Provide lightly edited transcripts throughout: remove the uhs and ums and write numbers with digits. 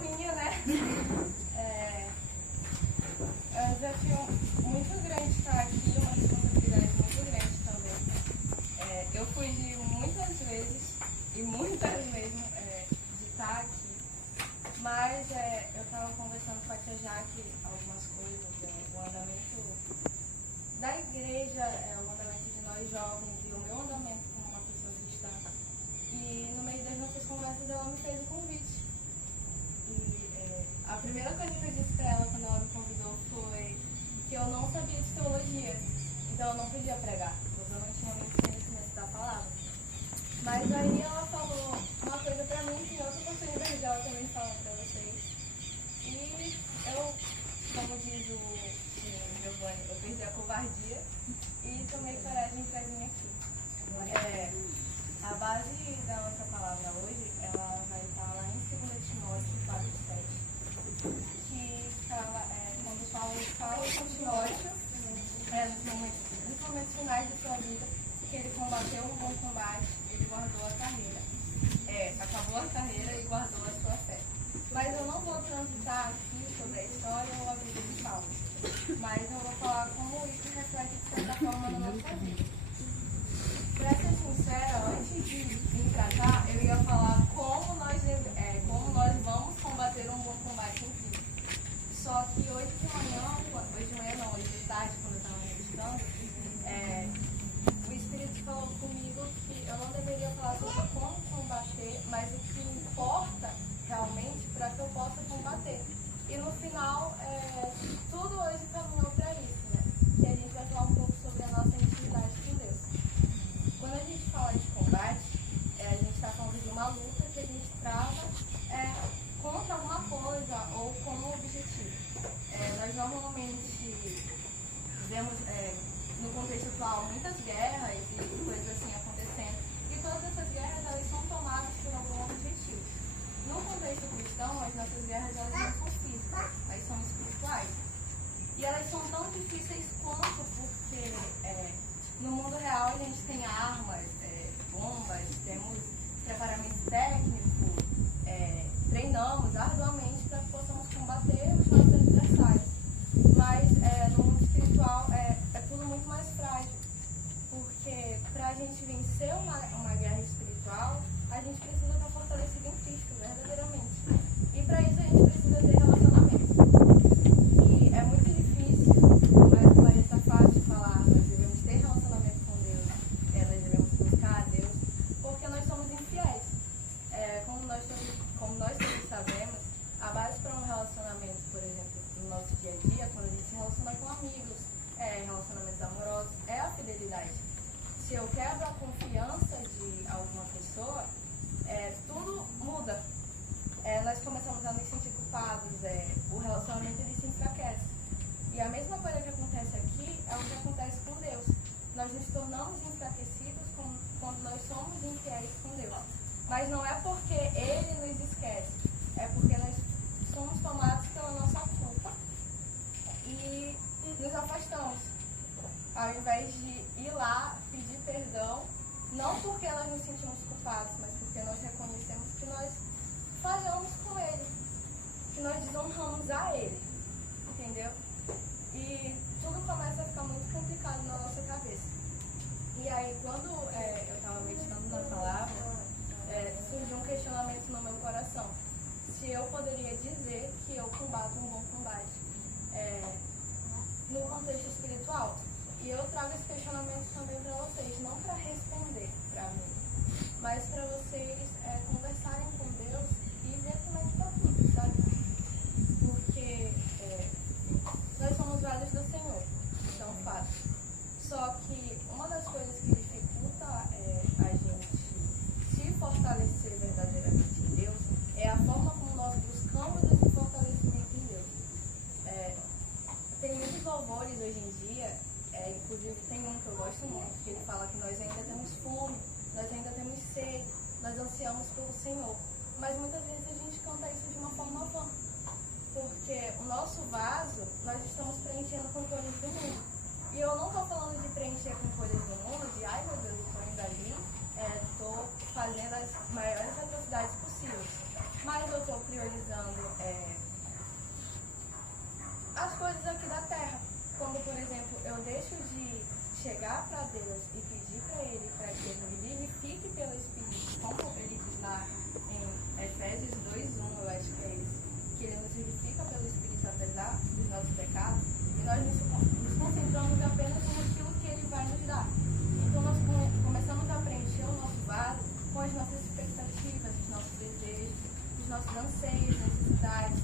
minha, né? É um desafio muito grande estar aqui, uma responsabilidade muito grande também. Eu fugi muitas vezes, e muitas mesmo, de estar aqui. Mas eu estava conversando com a tia Jaque algumas coisas, o andamento da igreja, o andamento de nós jovens e o meu andamento como uma pessoa cristã. E no meio das nossas conversas ela me fez o convite. E a primeira coisa que eu disse para ela quando ela me convidou foi que eu não sabia de teologia, então eu não podia pregar, porque eu não tinha muito conhecimento da palavra. Mas aí ela falou uma coisa para mim que em outra oportunidade ela também fala para vocês. E eu, como diz o Giovanni, eu perdi a covardia e tomei coragem para vir aqui. A base da nossa palavra hoje, ela vai estar lá em 2 Timóteo 4:7, que fala, quando Paulo fala com Timóteo, nos momentos finais da sua vida, que ele combateu um bom combate, ele guardou a carreira. Acabou a carreira e guardou a sua fé. Mas eu não vou transitar aqui sobre a história ou a vida de Paulo, mas eu vou falar como isso reflete de certa forma na nossa vida. Para ser sincera, antes de vir para cá, eu ia falar como nós vamos combater um bom combate em Cristo. Só que hoje de tarde, quando eu estava meditando, o Espírito falou comigo que eu não deveria falar sobre como combater, mas o que importa realmente para que eu possa combater. E no final, tudo hoje caminhou para isso, né? Que a gente vai falar um pouco sobre a nossa intimidade com Deus. Quando a gente fala de combate, a gente está falando de uma luta que a gente trava contra alguma coisa ou com um objetivo. Nós normalmente vemos no contexto atual muitas guerras e coisas assim acontecendo, e todas essas guerras elas são tomadas por algum objetivo. No contexto cristão, as nossas guerras elas não são físicas, elas são espirituais. E elas são tão difíceis quanto porque no mundo real a gente tem armas, bombas, temos preparamento técnico, treinamos arduamente para que possamos combater os nossos adversários. Mas no mundo espiritual é tudo muito mais frágil, porque para a gente vencer uma guerra espiritual, a gente precisa estar fortalecido em Cristo, verdadeiramente. E para isso a gente precisa ter relacionamento. E é muito difícil, por mais que pareça fácil falar, nós devemos ter relacionamento com Deus, nós devemos buscar a Deus, porque nós somos infiéis. Como nós todos sabemos, a base para um relacionamento, por exemplo, no nosso dia a dia, quando a gente se relaciona com amigos, relacionamentos amorosos, é a fidelidade. Se eu quebro a confiança de alguma pessoa, tudo muda. Nós começamos a nos sentir culpados, o relacionamento ele se enfraquece. E a mesma coisa que acontece aqui é o que acontece com Deus. Nós nos tornamos enfraquecidos quando nós somos infiéis com Deus. Mas não é porque Ele nos esquece, é porque nós somos tomados pela nossa culpa e nos afastamos. Ao invés de ir lá pedir perdão, não porque nós nos sentimos culpados, mas porque nós reconhecemos que nós falhamos com Ele, que nós desonramos a Ele, entendeu? E tudo começa a ficar muito complicado na nossa cabeça. E aí, quando eu estava meditando na palavra, surgiu um questionamento no meu coração. Se eu poderia dizer que eu combato um bom combate no contexto espiritual. E eu trago esse questionamento também para vocês, não para responder para mim, mas para vocês conversarem com Deus e ver como é que está tudo, sabe? Porque nós somos vasos do Senhor, isso é um fato. Só que uma das coisas que dificulta a gente se fortalecer verdadeiramente em Deus é a forma como nós buscamos esse fortalecimento em Deus. Tem muitos louvores hoje em dia, inclusive tem um que eu gosto muito, que ele fala que nós ainda temos fome, nós ainda temos sede, nós ansiamos pelo Senhor. Mas muitas vezes a gente canta isso de uma forma vã, porque o nosso vaso nós estamos preenchendo com coisas do mundo. E eu não estou falando de preencher com coisas do mundo, de ai meu Deus, eu estou indo ali, estou fazendo as maiores atrocidades possíveis. Mas eu estou priorizando as coisas aqui da terra. Como, por exemplo, eu deixo de chegar para Deus e pedir para Ele para que Ele me vivifique pelo Espírito, como Ele diz lá em Efésios 2:1, eu acho que é isso, que Ele nos vivifica pelo Espírito apesar dos nossos pecados, e nós nos concentramos apenas naquilo que Ele vai nos dar. Então nós começamos a preencher o nosso vaso com as nossas expectativas, os nossos desejos, os nossos anseios, necessidades,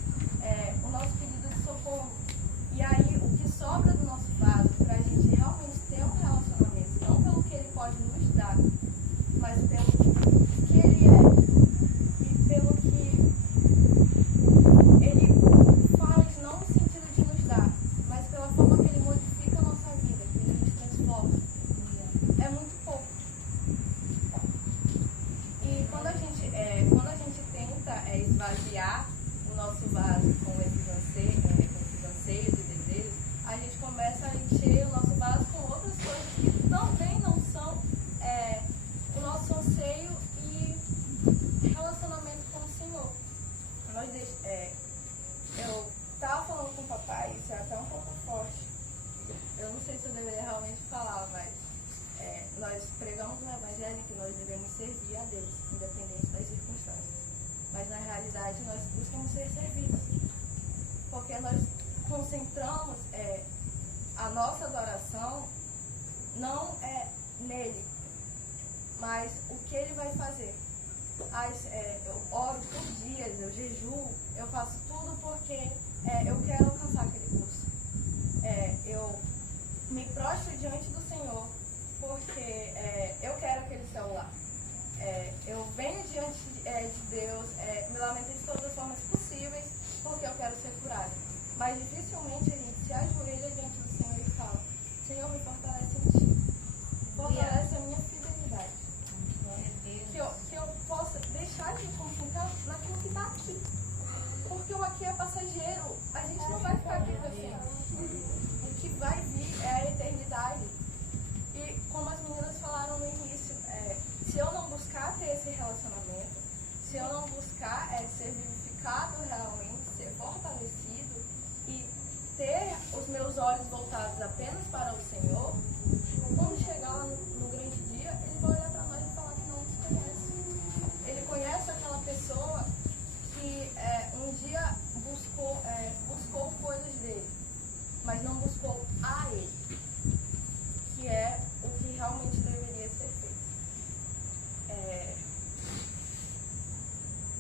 o nosso pedido de socorro. E aí, o que sobra do nosso vaso, para a gente realmente ter um relacionamento, não pelo que Ele pode nos dar, mas pelo que Ele é e pelo que Ele faz, não no sentido de nos dar, mas pela forma que Ele modifica a nossa vida, que Ele nos transforma. É muito pouco. E quando a gente tenta esvaziar o nosso vaso com esses anseios e desejos, a gente começa a encher o nosso vaso com outras coisas que também não são o nosso anseio e relacionamento com o Senhor. Eu estava falando com o papai, isso é até um pouco forte. Eu não sei se eu deveria realmente falar, mas nós pregamos no Evangelho que nós devemos servir a Deus, independente das circunstâncias. Mas na realidade nós buscamos ser servidos. Porque nós concentramos a nossa adoração não nele, mas o que ele vai fazer. Eu oro por dias, eu jejuo, eu faço tudo porque eu quero alcançar aquele curso. Eu me prostro diante do Senhor porque eu quero aquele celular. Eu venho diante de Deus, me lamento de todas as formas possíveis porque eu quero ser curada. Mas dificilmente a gente se ajoelha diante do Senhor e fala: Senhor, me fortalece em ti. Fortalece a minha fidelidade. Que eu possa deixar de concentrar naquilo que está aqui. Porque o aqui é passageiro. A gente não vai ficar aqui para sempre. O que vai vir é a eternidade. E como as meninas falaram no início, se eu não buscar ter esse relacionamento, se eu não buscar ser vivificado realmente, ser fortalecido e ter os meus olhos voltados apenas para o Senhor, quando chegar lá no grande dia, Ele vai olhar para nós e falar que não nos conhece. Ele conhece aquela pessoa que um dia buscou coisas dele, mas não buscou a Ele, que é o que realmente deveria ser feito.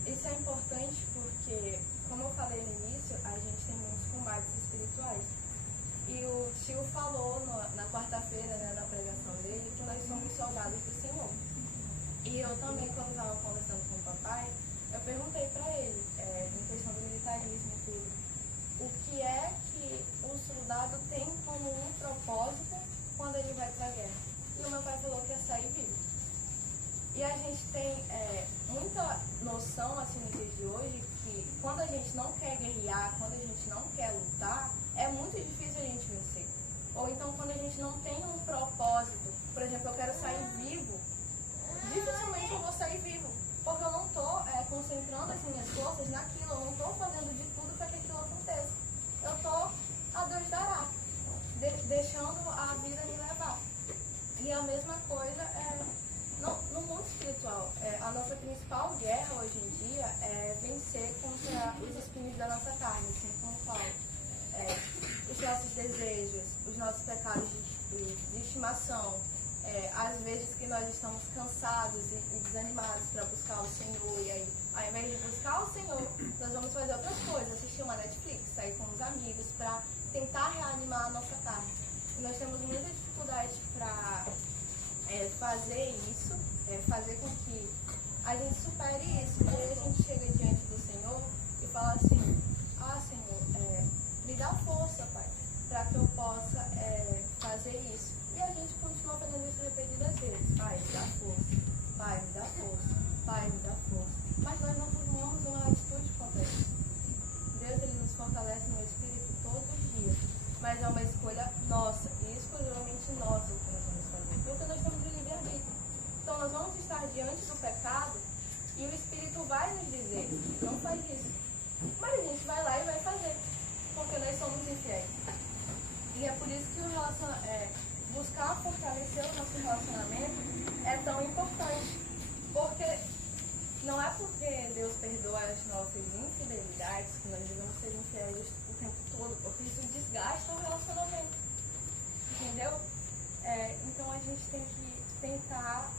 Isso é importante porque, como eu falei no início, a gente tem muitos combates espirituais. E o tio falou na quarta-feira, na pregação dele, que nós somos soldados do Senhor. E eu também, quando estava conversando com o papai, eu perguntei para ele, em questão do militarismo e tudo, o que é que o soldado tem como um propósito quando ele vai para a guerra. E o meu pai falou que é sair vivo. E a gente tem muita noção, assim, nos dias de hoje, que quando a gente não quer guerrear, quando a gente não quer lutar, é muito difícil a gente vencer. Ou então quando a gente não tem um propósito, por exemplo, eu quero sair vivo, dificilmente eu vou sair vivo, porque eu não estou concentrando as minhas forças naquilo, eu não estou fazendo de tudo para que aquilo aconteça. Eu estou, a Deus dará, deixando a vida me levar. E a mesma coisa no mundo espiritual. A nossa principal guerra hoje em dia é vencer contra os espinhos da nossa carne, assim como Paulo. Os nossos desejos, os nossos pecados de estimação, às vezes que nós estamos cansados e desanimados para buscar o Senhor, e aí, ao invés de buscar o Senhor, nós vamos fazer outras coisas, assistir uma Netflix, sair com os amigos para tentar reanimar a nossa carne. E nós temos muita dificuldade para fazer isso, fazer com que a gente supere isso. E aí a gente chega diante do Senhor e fala assim: Senhor, me dá força, Pai, para que eu possa fazer isso. E a gente continua fazendo isso repetidas vezes: Pai, me dá força, Pai, me dá força, Pai, me dá força. Mas nós não tomamos uma atitude contra isso. Deus, Ele nos fortalece no Espírito todos os dias, mas é uma escolha nossa. E isso não faz isso. Mas a gente vai lá e vai fazer, porque nós somos infiéis. E é por isso que buscar fortalecer o nosso relacionamento é tão importante. Porque não é porque Deus perdoa as nossas infidelidades que nós devemos ser infiéis o tempo todo, porque isso desgasta o relacionamento. Entendeu? Então a gente tem que tentar,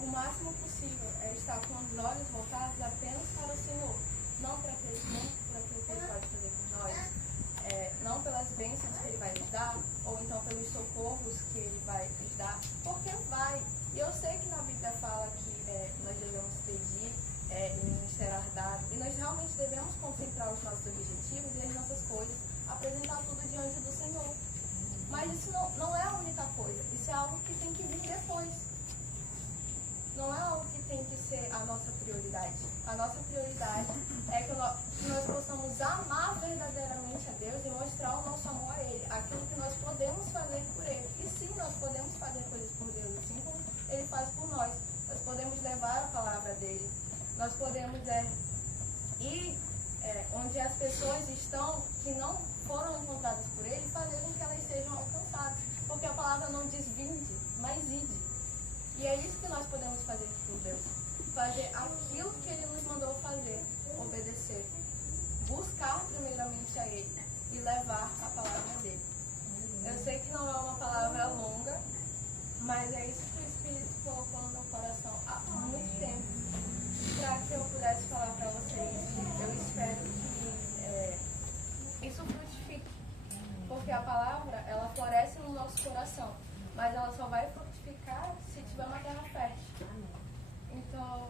o máximo possível, estar com os olhos voltados apenas para o Senhor. Não para aquilo que Ele pode fazer por nós. Não pelas bênçãos que Ele vai nos dar, ou então pelos socorros que Ele vai nos dar, porque vai. E eu sei que na Bíblia fala que nós devemos pedir e nos será dado, e nós realmente devemos concentrar os nossos objetivos e as nossas coisas, apresentar tudo diante do Senhor. Mas isso não é a única coisa, isso é algo que tem que vir depois. Não é algo que tem que ser a nossa prioridade. A nossa prioridade é que nós possamos amar verdadeiramente a Deus e mostrar o nosso amor a Ele, aquilo que nós podemos fazer por Ele. E sim, nós podemos fazer coisas por Deus, assim como Ele faz por nós. Nós podemos levar a palavra dEle. Nós podemos ir onde as pessoas estão que não foram encontradas por Ele, fazer com que elas sejam alcançadas. Porque a palavra não diz vinde, mas ide. E é isso que nós podemos fazer por Deus. Fazer aquilo que Ele nos mandou fazer. Obedecer. Buscar primeiramente a Ele. E levar a palavra dEle. Eu sei que não é uma palavra longa, mas é isso que o Espírito colocou no meu coração há muito tempo. Para que eu pudesse falar para vocês. Eu espero que isso frutifique. Porque a palavra, ela floresce no nosso coração. Mas ela só vai frutificar se tiver uma terra fértil. Então,